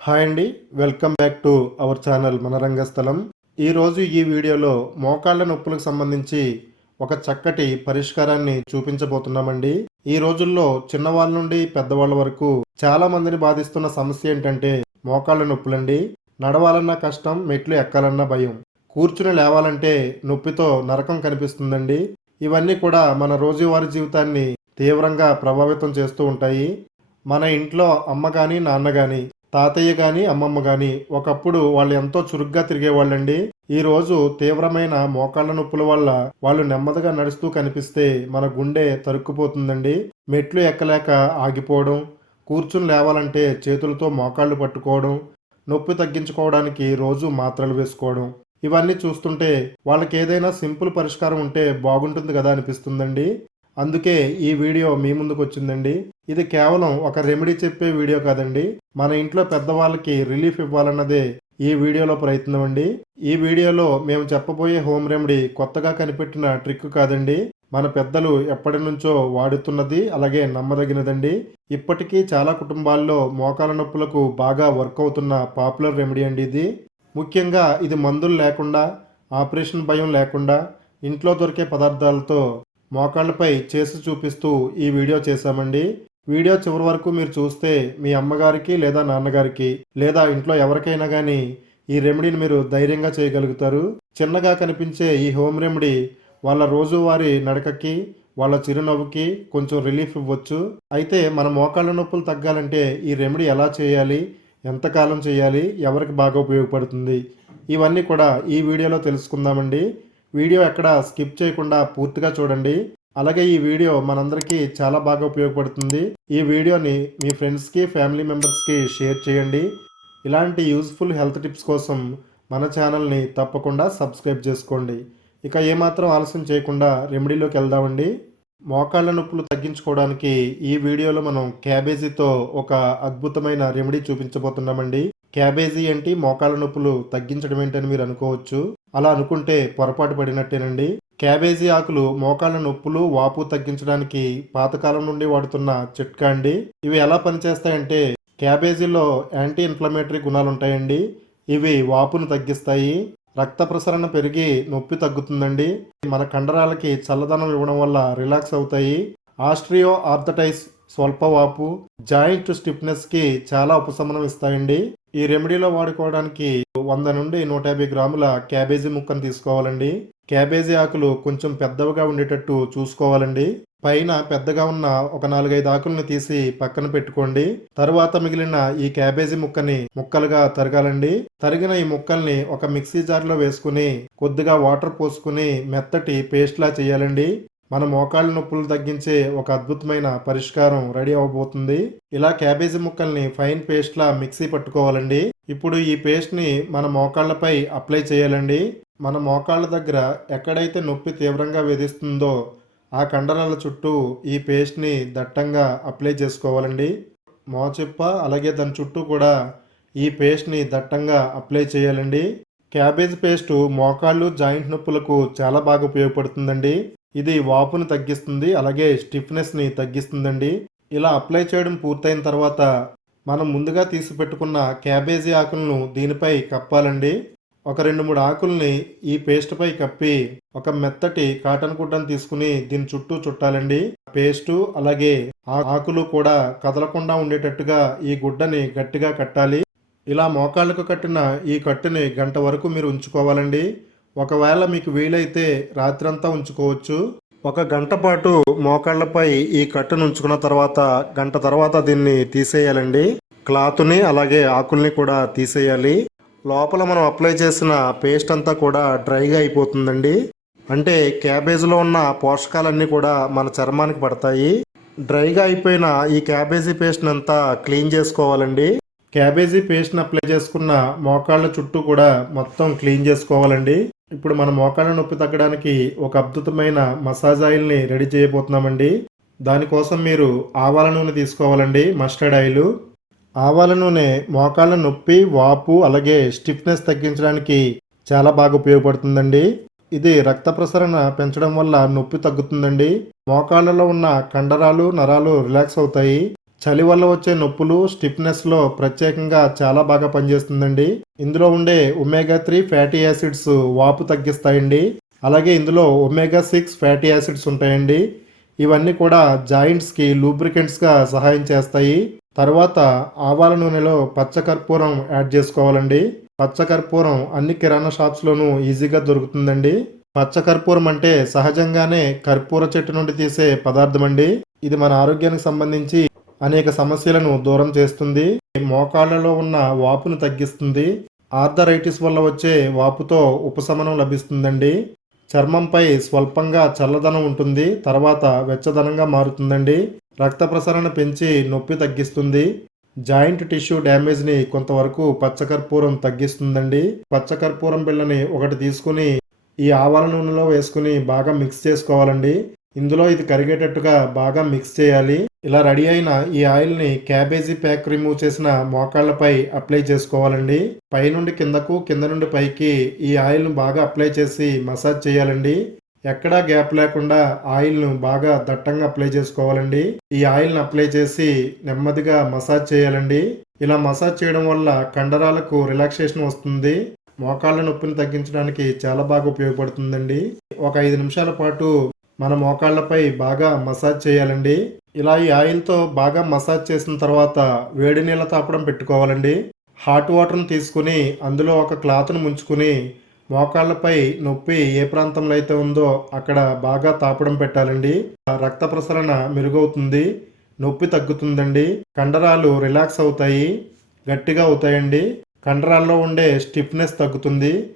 Hi అండి welcome back to our channel మన రంగస్థలం ఈరోజు ఈ వీడియోలో మోకాళ్ళ నొప్పులకు సంబంధించి ఒక చక్కటి పరిష్కారాన్ని చూపించబోతున్నామండి. ఈ రోజుల్లో చిన్నవాళ్ళ నుండి పెద్దవాళ్ళ వరకు చాలా మందిని బాధిస్తున్న సమస్య ఏంటంటే మోకాళ్ళ నొప్పులండి. నడవాలన్నా కష్టం మెట్లు ఎక్కాలన్నా భయం. కూర్చుని లేవాలంటే నొప్పితో నరకం కనిపిస్తుందండి. ఇవన్నీ కూడా మన రోజువారీ జీవితాన్ని తీవ్రంగా ప్రభావితం చేస్తూ ఉంటాయి. మన ఇంట్లో అమ్మ కానీ నాన్న కానీ తాతయ్య కానీ అమ్మమ్మ కానీ ఒకప్పుడు వాళ్ళు ఎంతో చురుగ్గా తిరిగేవాళ్ళండి. ఈరోజు తీవ్రమైన మోకాళ్ళ నొప్పుల వల్ల వాళ్ళు నెమ్మదిగా నడుస్తూ కనిపిస్తే మన గుండె తరుక్కుపోతుందండి. మెట్లు ఎక్కలేక ఆగిపోవడం కూర్చుని లేవాలంటే చేతులతో మోకాళ్ళు పట్టుకోవడం నొప్పి తగ్గించుకోవడానికి రోజు మాత్రలు వేసుకోవడం ఇవన్నీ చూస్తుంటే వాళ్ళకి ఏదైనా సింపుల్ పరిష్కారం ఉంటే బాగుంటుంది కదా అనిపిస్తుందండి. అందుకే ఈ వీడియో మీ ముందుకు వచ్చిందండి ఇది కేవలం ఒక రెమెడీ చెప్పే వీడియో కాదండి. మన ఇంట్లో పెద్దవాళ్ళకి రిలీఫ్ ఇవ్వాలన్నదే ఈ వీడియోలో ప్రయత్నం అండి. ఈ వీడియోలో మేము చెప్పబోయే హోమ్ రెమెడీ కొత్తగా కనిపెట్టిన ట్రిక్ కాదండి. మన పెద్దలు ఎప్పటి నుంచో వాడుతున్నది అలాగే నమ్మదగినదండి. ఇప్పటికీ చాలా కుటుంబాల్లో మోకాల నొప్పులకు బాగా వర్క్ అవుతున్న పాపులర్ రెమెడీ అండి ఇది. ముఖ్యంగా ఇది మందులు లేకుండా ఆపరేషన్ భయం లేకుండా ఇంట్లో దొరికే పదార్థాలతో మోకాళ్ళపై చేసి చూపిస్తూ ఈ వీడియో చేశామండి. వీడియో చివరి వరకు మీరు చూస్తే మీ అమ్మగారికి లేదా నాన్నగారికి లేదా ఇంట్లో ఎవరికైనా కానీ ఈ రెమెడీని మీరు ధైర్యంగా చేయగలుగుతారు. చిన్నగా కనిపించే ఈ హోమ్ రెమెడీ వాళ్ళ రోజువారీ నడకకి వాళ్ళ చిరునవ్వుకి కొంచెం రిలీఫ్ ఇవ్వచ్చు. అయితే మన మోకాళ్ళ నొప్పులు తగ్గాలంటే ఈ రెమెడీ ఎలా చేయాలి? ఎంతకాలం చేయాలి? ఎవరికి బాగా ఉపయోగపడుతుంది? ఇవన్నీ కూడా ఈ వీడియోలో తెలుసుకుందామండి. వీడియో ఎక్కడ స్కిప్ చేయకుండా పూర్తిగా చూడండి. అలాగే ఈ వీడియో మనందరికీ చాలా బాగా ఉపయోగపడుతుంది. ఈ వీడియోని మీ ఫ్రెండ్స్కి ఫ్యామిలీ మెంబర్స్కి షేర్ చేయండి. ఇలాంటి యూస్ఫుల్ హెల్త్ టిప్స్ కోసం మన ఛానల్ని తప్పకుండా సబ్స్క్రైబ్ చేసుకోండి. ఇక ఏమాత్రం ఆలస్యం చేయకుండా రెమెడీలోకి వెళ్దామండి. మోకాళ్ళ నొప్పులు తగ్గించుకోవడానికి ఈ వీడియోలో మనం క్యాబేజీతో ఒక అద్భుతమైన రెమెడీ చూపించబోతున్నామండి. క్యాబేజీ ఏంటి? మోకాళ్ళ నొప్పులు తగ్గించడం ఏంటని మీరు అనుకోవచ్చు. అలా అనుకుంటే పొరపాటు పడినట్టేనండి. క్యాబేజీ ఆకులు మోకాళ్ళ నొప్పులు వాపు తగ్గించడానికి పాతకాలం నుండి వాడుతున్న చిట్కా అండి ఇవి ఎలా పనిచేస్తాయంటే క్యాబేజీలో యాంటీ ఇన్ఫ్లమేటరీ గుణాలు ఉంటాయండి ఇవి వాపును తగ్గిస్తాయి రక్త ప్రసరణ పెరిగి నొప్పి తగ్గుతుందండి. మన కండరాలకి చల్లదనం ఇవ్వడం వల్ల రిలాక్స్ అవుతాయి. ఆస్ట్రియో ఆర్థటైస్ స్వల్పవాపు జాయింట్ స్టిఫ్నెస్కి చాలా ఉపశమనం ఇస్తాయండి. ఈ రెమెడీలో వాడుకోవడానికి వంద నుండి నూట యాభై గ్రాముల క్యాబేజీ ముక్కను తీసుకోవాలండి. క్యాబేజీ ఆకులు కొంచెం పెద్దవిగా ఉండేటట్టు చూసుకోవాలండి. పైన పెద్దగా ఉన్న ఒక నాలుగైదు ఆకుల్ని తీసి పక్కన పెట్టుకోండి. తరువాత మిగిలిన ఈ క్యాబేజీ ముక్కని ముక్కలుగా తరగాలండి. తరిగిన ఈ ముక్కల్ని ఒక మిక్సీ జార్లో వేసుకుని కొద్దిగా వాటర్ పోసుకుని మెత్తటి పేస్ట్లా చేయాలండి. మన మోకాళ్ళ నొప్పులు తగ్గించే ఒక అద్భుతమైన పరిష్కారం రెడీ అవబోతుంది. ఇలా క్యాబేజీ ముక్కల్ని ఫైన్ పేస్ట్లా మిక్సీ పట్టుకోవాలండి. ఇప్పుడు ఈ పేస్ట్ని మన మోకాళ్ళపై అప్లై చేయాలండి. మన మోకాళ్ళ దగ్గర ఎక్కడైతే నొప్పి తీవ్రంగా వేధిస్తుందో ఆ కండరాల చుట్టూ ఈ పేస్ట్ని దట్టంగా అప్లై చేసుకోవాలండి. మోచెప్ప అలాగే దాని చుట్టూ కూడా ఈ పేస్ట్ని దట్టంగా అప్లై చేయాలండి. క్యాబేజ్ పేస్టు మోకాళ్ళు జాయింట్ నొప్పులకు చాలా బాగా ఉపయోగపడుతుందండి. ఇది వాపును తగ్గిస్తుంది అలాగే స్టిఫ్నెస్ని తగ్గిస్తుందండి. ఇలా అప్లై చేయడం పూర్తయిన తర్వాత మనం ముందుగా తీసి పెట్టుకున్న క్యాబేజీ ఆకులను దీనిపై కప్పాలండి. ఒక రెండు మూడు ఆకుల్ని ఈ పేస్ట్ పై కప్పి ఒక మెత్తటి కాటన్ గుడ్డను తీసుకుని దీని చుట్టూ చుట్టాలండి. పేస్టు అలాగే ఆ ఆకులు కూడా కదలకుండా ఉండేటట్టుగా ఈ గుడ్డని గట్టిగా కట్టాలి. ఇలా మోకాళ్ళకు కట్టిన ఈ కట్టుని గంట వరకు మీరు ఉంచుకోవాలండి. ఒకవేళ మీకు వీలైతే రాత్రంతా ఉంచుకోవచ్చు. ఒక గంట పాటు మోకాళ్ళపై ఈ కట్టును ఉంచుకున్న తర్వాత గంట తర్వాత దీన్ని తీసేయాలండి. క్లాత్ని అలాగే ఆకుల్ని కూడా తీసేయాలి. లోపల మనం అప్లై చేసిన పేస్ట్ అంతా కూడా డ్రైగా అయిపోతుందండి. అంటే క్యాబేజీలో ఉన్న పోషకాలన్నీ కూడా మన చర్మానికి పడతాయి. డ్రైగా అయిపోయిన ఈ క్యాబేజీ పేస్ట్ని అంతా క్లీన్ చేసుకోవాలండి. క్యాబేజీ పేస్ట్ని అప్లై చేసుకున్న మోకాళ్ళ చుట్టూ కూడా మొత్తం క్లీన్ చేసుకోవాలండి. ఇప్పుడు మన మోకాళ్ళ నొప్పి తగ్గడానికి ఒక అద్భుతమైన మసాజ్ ఆయిల్ని రెడీ చేయబోతున్నామండి. దానికోసం మీరు ఆవాల నూనె తీసుకోవాలండి మస్టర్డ్ ఆయిల్. ఆవాల నూనె మోకాళ్ళ నొప్పి వాపు అలాగే స్టిఫ్నెస్ తగ్గించడానికి చాలా బాగా ఉపయోగపడుతుందండి. ఇది రక్త ప్రసరణ పెంచడం వల్ల నొప్పి తగ్గుతుందండి. మోకాళ్ళలో ఉన్న కండరాలు నరాలు రిలాక్స్ అవుతాయి. చలి వల్ల వచ్చే నొప్పులు స్టిఫ్నెస్లో ప్రత్యేకంగా చాలా బాగా పనిచేస్తుందండి. ఇందులో ఉండే ఒమేగా త్రీ ఫ్యాటీ యాసిడ్స్ వాపు తగ్గిస్తాయండి. అలాగే ఇందులో ఒమేగా సిక్స్ ఫ్యాటీ యాసిడ్స్ ఉంటాయండి. ఇవన్నీ కూడా జాయింట్స్కి లూబ్రికెంట్స్గా సహాయం చేస్తాయి. తర్వాత ఆవాల నూనెలో పచ్చకర్పూరం యాడ్ చేసుకోవాలండి. పచ్చకర్పూరం అన్ని కిరాణా షాప్స్లోనూ ఈజీగా దొరుకుతుందండి. పచ్చకర్పూరం అంటే సహజంగానే కర్పూర చెట్టు నుండి తీసే పదార్థం అండి ఇది మన ఆరోగ్యానికి సంబంధించి అనేక సమస్యలను దూరం చేస్తుంది. మోకాళ్ళలో ఉన్న వాపును తగ్గిస్తుంది. ఆర్థరైటిస్ వల్ల వచ్చే వాపుతో ఉపశమనం లభిస్తుందండి. చర్మంపై స్వల్పంగా చల్లదనం ఉంటుంది. తర్వాత వెచ్చదనంగా మారుతుందండి. రక్త ప్రసరణ పెంచి నొప్పి తగ్గిస్తుంది. జాయింట్ టిష్యూ డ్యామేజ్ని కొంతవరకు పచ్చకర్పూరం తగ్గిస్తుందండి. పచ్చకర్పూరం బిళ్ళని ఒకటి తీసుకుని ఈ ఆవాల నూనెలో వేసుకుని బాగా మిక్స్ చేసుకోవాలండి. ఇందులో ఇది కరిగేటట్టుగా బాగా మిక్స్ చేయాలి. ఇలా రెడీ అయిన ఈ ఆయిల్ని క్యాబేజీ ప్యాక్ రిమూవ్ చేసిన మోకాళ్ళపై అప్లై చేసుకోవాలండి. పైనుండి కిందకు కింద నుండి పైకి ఈ ఆయిల్ను బాగా అప్లై చేసి మసాజ్ చేయాలండి. ఎక్కడా గ్యాప్ లేకుండా ఆయిల్ను బాగా దట్టంగా అప్లై చేసుకోవాలండి. ఈ ఆయిల్ని అప్లై చేసి నెమ్మదిగా మసాజ్ చేయాలండి. ఇలా మసాజ్ చేయడం వల్ల కండరాలకు రిలాక్సేషన్ వస్తుంది. మోకాళ్ళ నొప్పిని తగ్గించడానికి చాలా బాగా ఉపయోగపడుతుందండి. ఒక ఐదు నిమిషాల పాటు మన మోకాళ్ళపై బాగా మసాజ్ చేయాలండి. ఇలా ఈ ఆయిల్తో బాగా మసాజ్ చేసిన తర్వాత వేడి నీళ్ళ తాపడం పెట్టుకోవాలండి. హాట్ వాటర్ని తీసుకుని అందులో ఒక క్లాత్ను ముంచుకుని మోకాళ్ళపై నొప్పి ఏ ప్రాంతంలో అయితే ఉందో అక్కడ బాగా తాపడం పెట్టాలండి. ఆ రక్త ప్రసరణ మెరుగవుతుంది నొప్పి తగ్గుతుందండి. కండరాలు రిలాక్స్ అవుతాయి గట్టిగా అవుతాయండి. కండరాల్లో ఉండే స్టిఫ్నెస్ తగ్గుతుంది.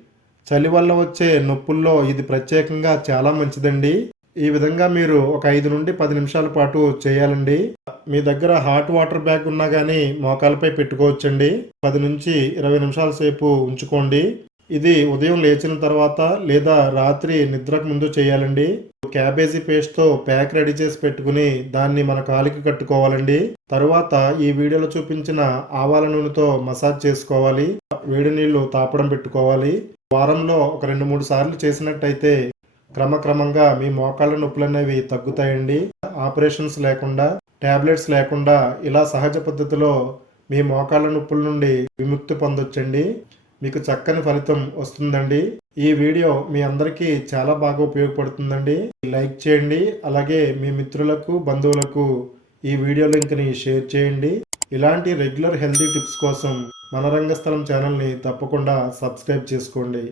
చలి వల్ల వచ్చే నొప్పుల్లో ఇది ప్రత్యేకంగా చాలా మంచిదండి. ఈ విధంగా మీరు ఒక ఐదు నుండి పది నిమిషాల పాటు చేయాలండి. మీ దగ్గర హాట్ వాటర్ బ్యాగ్ ఉన్నా కానీ మోకాలపై పెట్టుకోవచ్చండి. పది నుంచి ఇరవై నిమిషాల సేపు ఉంచుకోండి. ఇది ఉదయం లేచిన తర్వాత లేదా రాత్రి నిద్రకు ముందు చేయాలండి. క్యాబేజీ పేస్ట్తో ప్యాక్ రెడీ చేసి పెట్టుకుని దాన్ని మన కాలికి కట్టుకోవాలండి. తరువాత ఈ వీడియోలో చూపించిన ఆవాల నూనెతో మసాజ్ చేసుకోవాలి. వేడి నీళ్ళు తాపడం పెట్టుకోవాలి. వారంలో ఒక రెండు మూడు సార్లు చేసినట్టయితే క్రమక్రమంగా మీ మోకాళ్ళ నొప్పులు అనేవి తగ్గుతాయండి. ఆపరేషన్స్ లేకుండా టాబ్లెట్స్ లేకుండా ఇలా సహజ పద్ధతిలో మీ మోకాళ్ళ నొప్పుల నుండి విముక్తి పొందొచ్చండి. మీకు చక్కని ఫలితం వస్తుందండి. ఈ వీడియో మీ అందరికీ చాలా బాగా ఉపయోగపడుతుందండి. లైక్ చేయండి. అలాగే మీ మిత్రులకు బంధువులకు ఈ వీడియో లింక్ని షేర్ చేయండి. ఇలాంటి రెగ్యులర్ హెల్తీ టిప్స్ కోసం మన రంగస్థలం ఛానల్ని తప్పకుండా సబ్స్క్రైబ్ చేసుకోండి.